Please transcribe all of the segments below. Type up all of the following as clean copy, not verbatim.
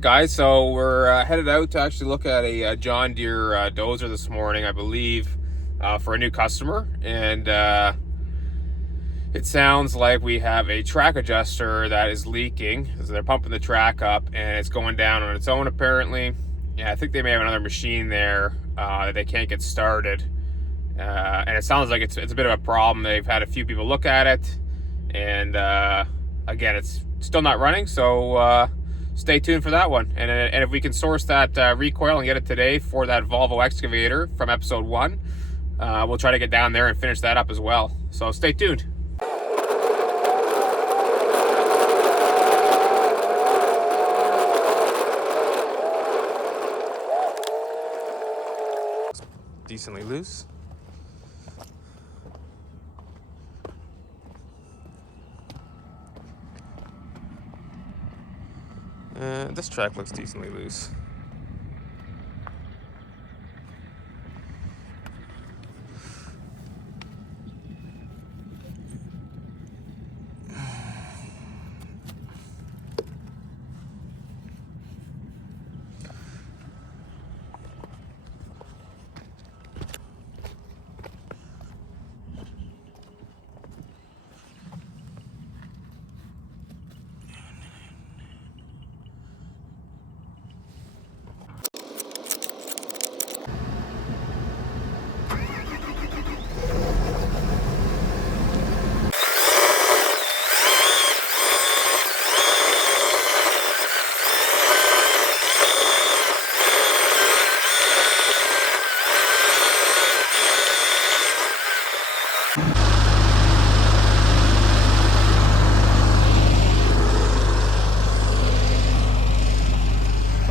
Alright guys, so we're headed out to actually look at a John Deere Dozer this morning, I believe, for a new customer. And it sounds like we have a track adjuster that is leaking. So they're pumping the track up and it's going down on its own apparently. Yeah, I think they may have another machine there that they can't get started. And it sounds like it's a bit of a problem. They've had a few people look at it, and again, it's still not running, so stay tuned for that one. And if we can source that recoil and get it today for that Volvo excavator from episode 1, we'll try to get down there and finish that up as well. So stay tuned. Decently loose. This track looks decently loose.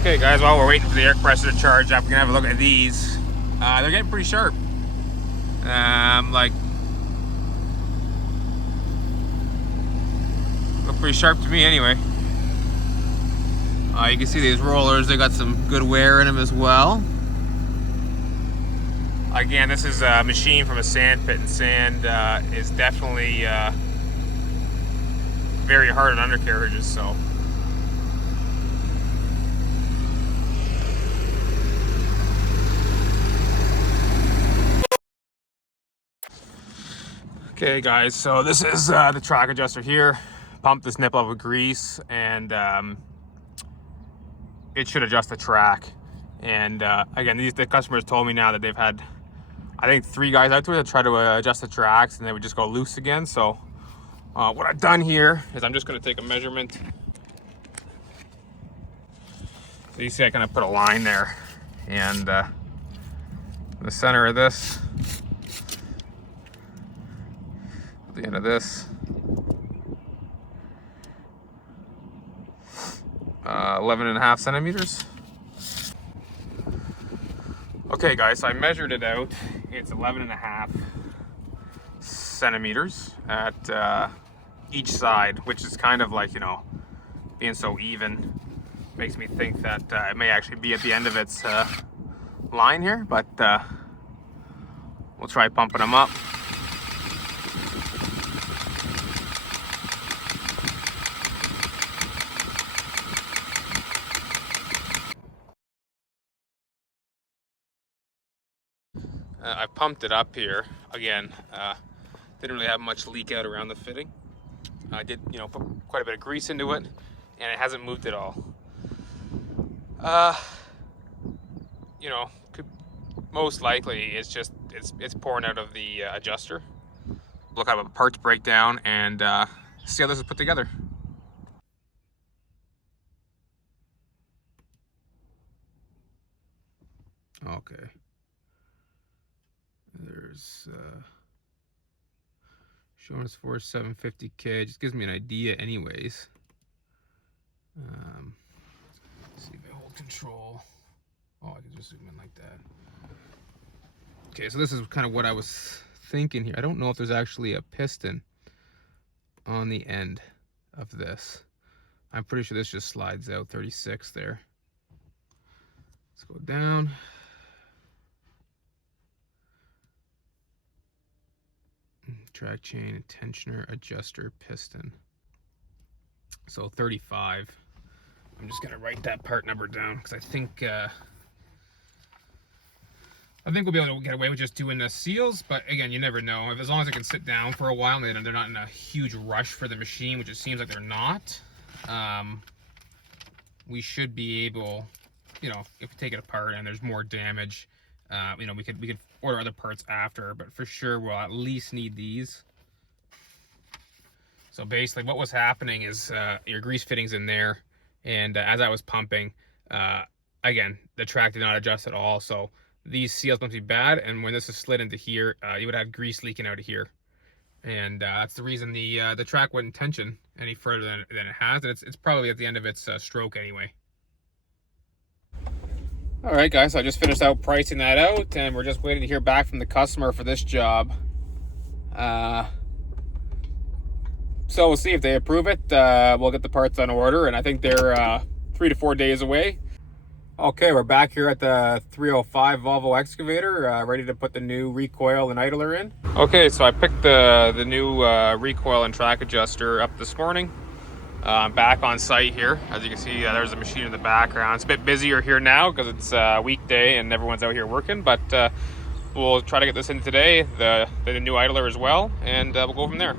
Okay guys, while we're waiting for the air compressor to charge up, we're gonna have a look at these. They're getting pretty sharp. Look pretty sharp to me anyway. You can see these rollers, they got some good wear in them as well. Again, this is a machine from a sand pit, and sand is definitely very hard on undercarriages, so. Okay guys, so this is the track adjuster here. Pump this nipple up with grease, and it should adjust the track. And again, the customers told me now that they've had, I think, 3 guys out to it to try to adjust the tracks, and they would just go loose again. So what I've done here is I'm just going to take a measurement. So you see I kind of put a line there, and the center of this, the end of this, 11.5 centimeters. Okay guys, so I measured it out. It's 11.5 centimeters at each side, which is kind of like, you know, being so even makes me think that it may actually be at the end of its line here, but we'll try pumping them up. I pumped it up here again. Didn't really have much leak out around the fitting. I did, you know, put quite a bit of grease into it, and it hasn't moved at all. You know, most likely it's just it's pouring out of the adjuster. Look at a parts breakdown and see how this is put together. Okay. There's showing us for 750K. Just gives me an idea anyways. Let's see if I hold control. Oh, I can just zoom in like that. Okay, so this is kind of what I was thinking here. I don't know if there's actually a piston on the end of this. I'm pretty sure this just slides out 36 there. Let's go down. Track chain, tensioner, adjuster, piston. So 35. I'm just gonna write that part number down because I think we'll be able to get away with just doing the seals, but again, you never know. As long as it can sit down for a while and they're not in a huge rush for the machine, which it seems like they're not, we should be able, you know, if we take it apart and there's more damage, you know, we could order other parts after, but for sure we'll at least need these. So basically what was happening is your grease fitting's in there, and as I was pumping, again, the track did not adjust at all, so these seals must be bad, and when this is slid into here, you would have grease leaking out of here, and that's the reason the track wouldn't tension any further than it has, and it's probably at the end of its stroke anyway. All right, guys, so I just finished out pricing that out, and we're just waiting to hear back from the customer for this job. So we'll see if they approve it. We'll get the parts on order, and I think they're 3 to 4 days away. Okay, we're back here at the 305 Volvo excavator, ready to put the new recoil and idler in. Okay, so I picked the new recoil and track adjuster up this morning. I'm back on site here. As you can see, there's a machine in the background. It's a bit busier here now because it's a weekday and everyone's out here working, but we'll try to get this in today, the new idler as well, and we'll go from there.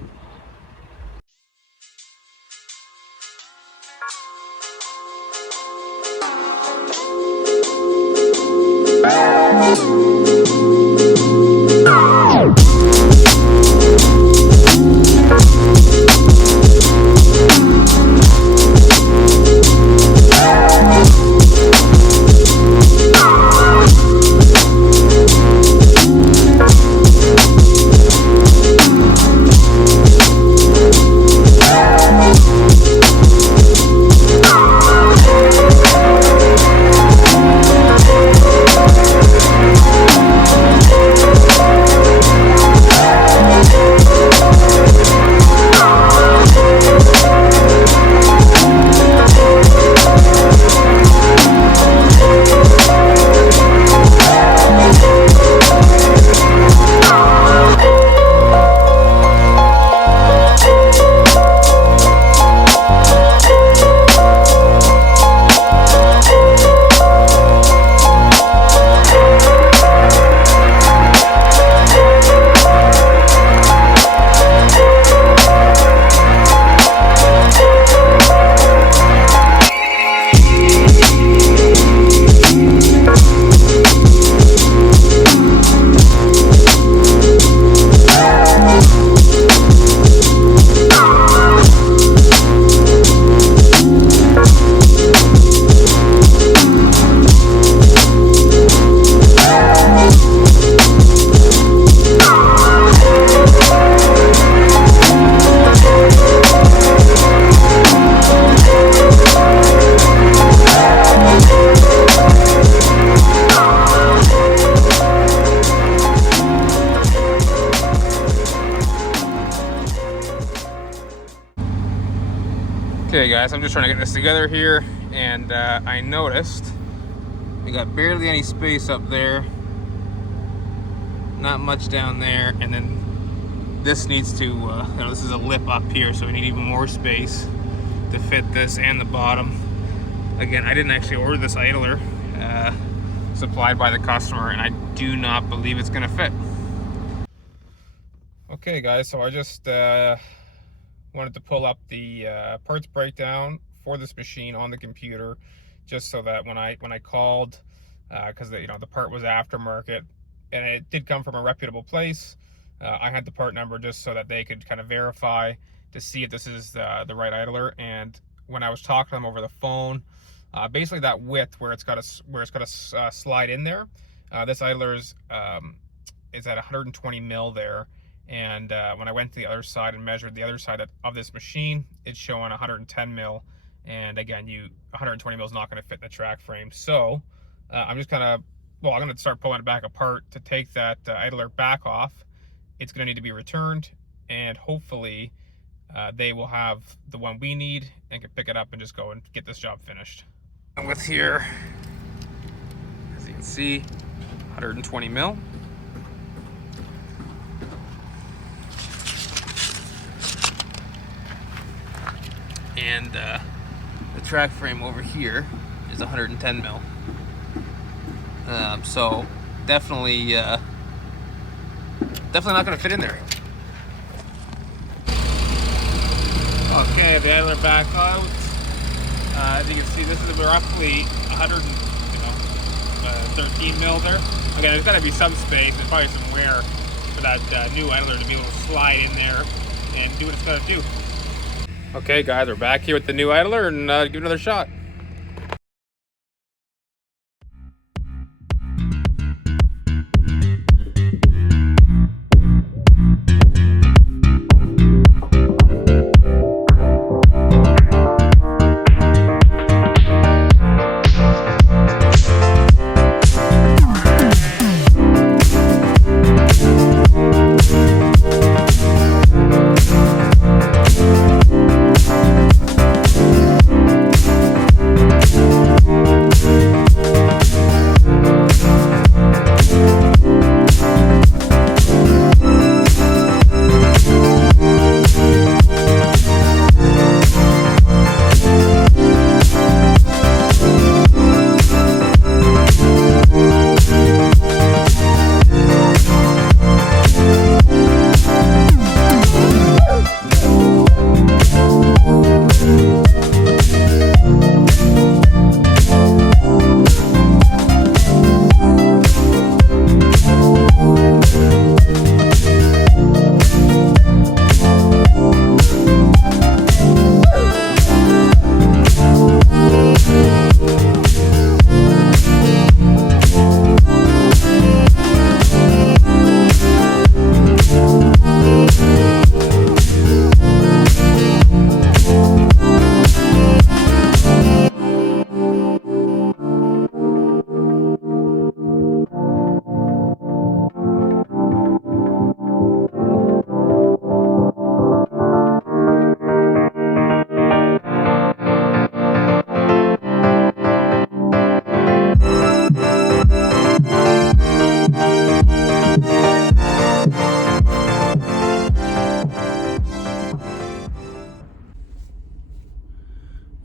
Okay guys, I'm just trying to get this together here, and I noticed we got barely any space up there, not much down there, and then this needs to, you know, this is a lip up here, so we need even more space to fit this and the bottom. Again, I didn't actually order this idler, supplied by the customer, and I do not believe it's gonna fit. Okay guys, so I just wanted to pull up the parts breakdown for this machine on the computer, just so that when I called, because you know, the part was aftermarket and it did come from a reputable place, I had the part number just so that they could kind of verify to see if this is the right idler. And when I was talking to them over the phone, basically that width where it's got to slide in there, this idler is at 120 mil there. And when I went to the other side and measured the other side of this machine, it's showing 110 mil. And again, 120 mil is not going to fit in the track frame. So I'm just I'm going to start pulling it back apart to take that idler back off. It's going to need to be returned, and hopefully they will have the one we need and can pick it up and just go and get this job finished. And with here, as you can see, 120 mil. And the track frame over here is 110 mil. So definitely not going to fit in there. Okay, the idler back out. As you can see, this is roughly 113 mil there. Okay, there's got to be some space. There's probably some wear for that new idler to be able to slide in there and do what it's got to do. Okay, guys, we're back here with the new idler and give it another shot.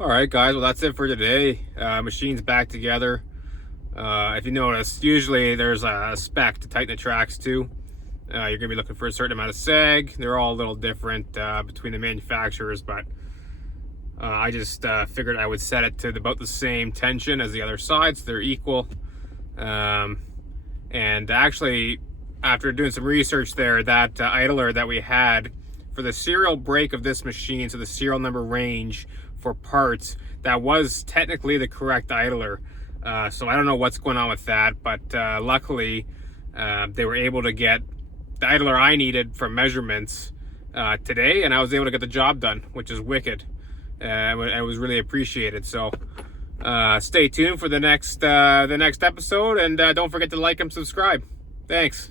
Alright guys, well that's it for today. Machine's back together. If you notice, usually there's a spec to tighten the tracks to. You're going to be looking for a certain amount of sag. They're all a little different between the manufacturers, but I just figured I would set it to about the same tension as the other side, so they're equal. And actually, after doing some research there, that idler that we had for the serial brake of this machine, so the serial number range for parts, that was technically the correct idler. So I don't know what's going on with that, but luckily they were able to get the idler I needed for measurements today, and I was able to get the job done, which is wicked. It was really appreciated. So stay tuned for the next episode, and don't forget to like and subscribe. Thanks.